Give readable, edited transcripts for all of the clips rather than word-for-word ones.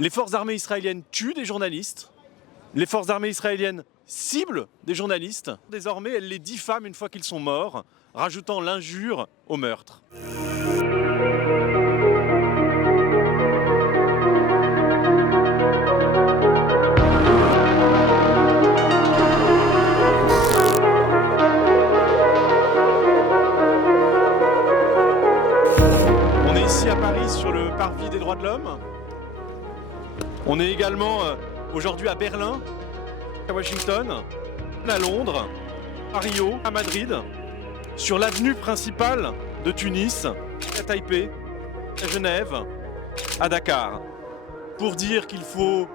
Les forces armées israéliennes tuent des journalistes. Les forces armées israéliennes ciblent des journalistes. Désormais, elles les diffament une fois qu'ils sont morts, rajoutant l'injure au meurtre. On est ici à Paris sur le parvis des droits de l'homme. On est également aujourd'hui à Berlin, à Washington, à Londres, à Rio, à Madrid, sur l'avenue principale de Tunis, à Taipei, à Genève, à Dakar, pour dire qu'il faut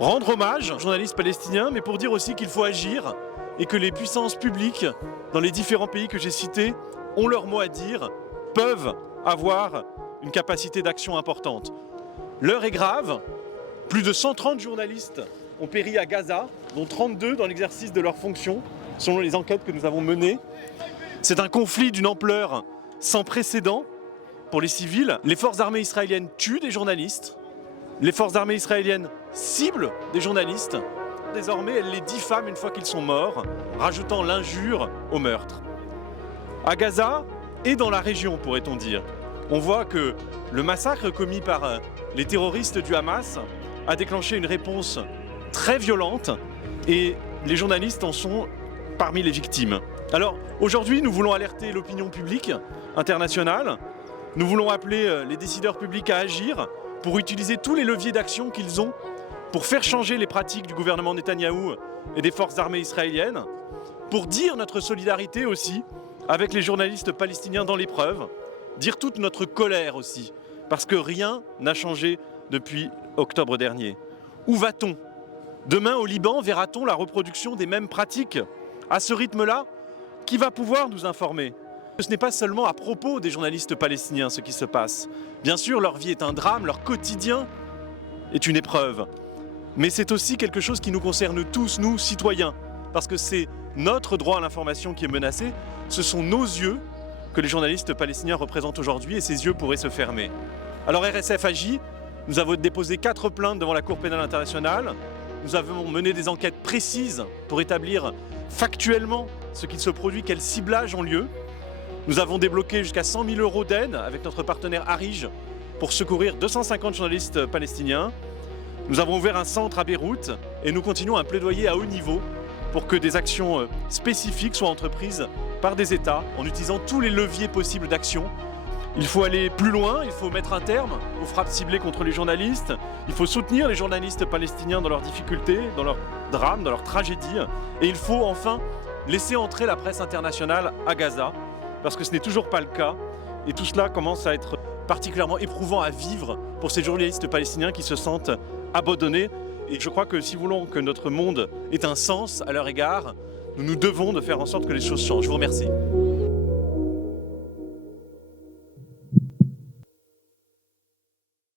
rendre hommage aux journalistes palestiniens, mais pour dire aussi qu'il faut agir et que les puissances publiques dans les différents pays que j'ai cités ont leur mot à dire, peuvent avoir une capacité d'action importante. L'heure est grave, plus de 130 journalistes ont péri à Gaza, dont 32 dans l'exercice de leurs fonctions, selon les enquêtes que nous avons menées. C'est un conflit d'une ampleur sans précédent pour les civils. Les forces armées israéliennes tuent des journalistes. Les forces armées israéliennes ciblent des journalistes. Désormais, elles les diffament une fois qu'ils sont morts, rajoutant l'injure au meurtre. À Gaza et dans la région, pourrait-on dire, on voit que le massacre commis par les terroristes du Hamas a déclenché une réponse très violente et les journalistes en sont parmi les victimes. Alors aujourd'hui, nous voulons alerter l'opinion publique internationale, nous voulons appeler les décideurs publics à agir pour utiliser tous les leviers d'action qu'ils ont pour faire changer les pratiques du gouvernement Netanyahou et des forces armées israéliennes, pour dire notre solidarité aussi avec les journalistes palestiniens dans l'épreuve, dire toute notre colère aussi, parce que rien n'a changé depuis octobre dernier. Où va-t-on ? Demain, au Liban, verra-t-on la reproduction des mêmes pratiques ? À ce rythme-là, qui va pouvoir nous informer ? Ce n'est pas seulement à propos des journalistes palestiniens ce qui se passe. Bien sûr, leur vie est un drame, leur quotidien est une épreuve. Mais c'est aussi quelque chose qui nous concerne tous, nous, citoyens, parce que c'est notre droit à l'information qui est menacé. Ce sont nos yeux que les journalistes palestiniens représentent aujourd'hui et ces yeux pourraient se fermer. Alors RSF agit, nous avons déposé 4 plaintes devant la Cour pénale internationale, nous avons mené des enquêtes précises pour établir factuellement ce qui se produit, quels ciblages ont lieu. Nous avons débloqué jusqu'à 100 000 € d'aide avec notre partenaire Arige pour secourir 250 journalistes palestiniens. Nous avons ouvert un centre à Beyrouth et nous continuons un plaidoyer à haut niveau pour que des actions spécifiques soient entreprises par des États en utilisant tous les leviers possibles d'action. Il faut aller plus loin, il faut mettre un terme aux frappes ciblées contre les journalistes, il faut soutenir les journalistes palestiniens dans leurs difficultés, dans leurs drames, dans leurs tragédies, et il faut enfin laisser entrer la presse internationale à Gaza, parce que ce n'est toujours pas le cas, et tout cela commence à être particulièrement éprouvant à vivre pour ces journalistes palestiniens qui se sentent abandonnés. Et je crois que si nous voulons que notre monde ait un sens à leur égard, nous nous devons de faire en sorte que les choses changent. Je vous remercie.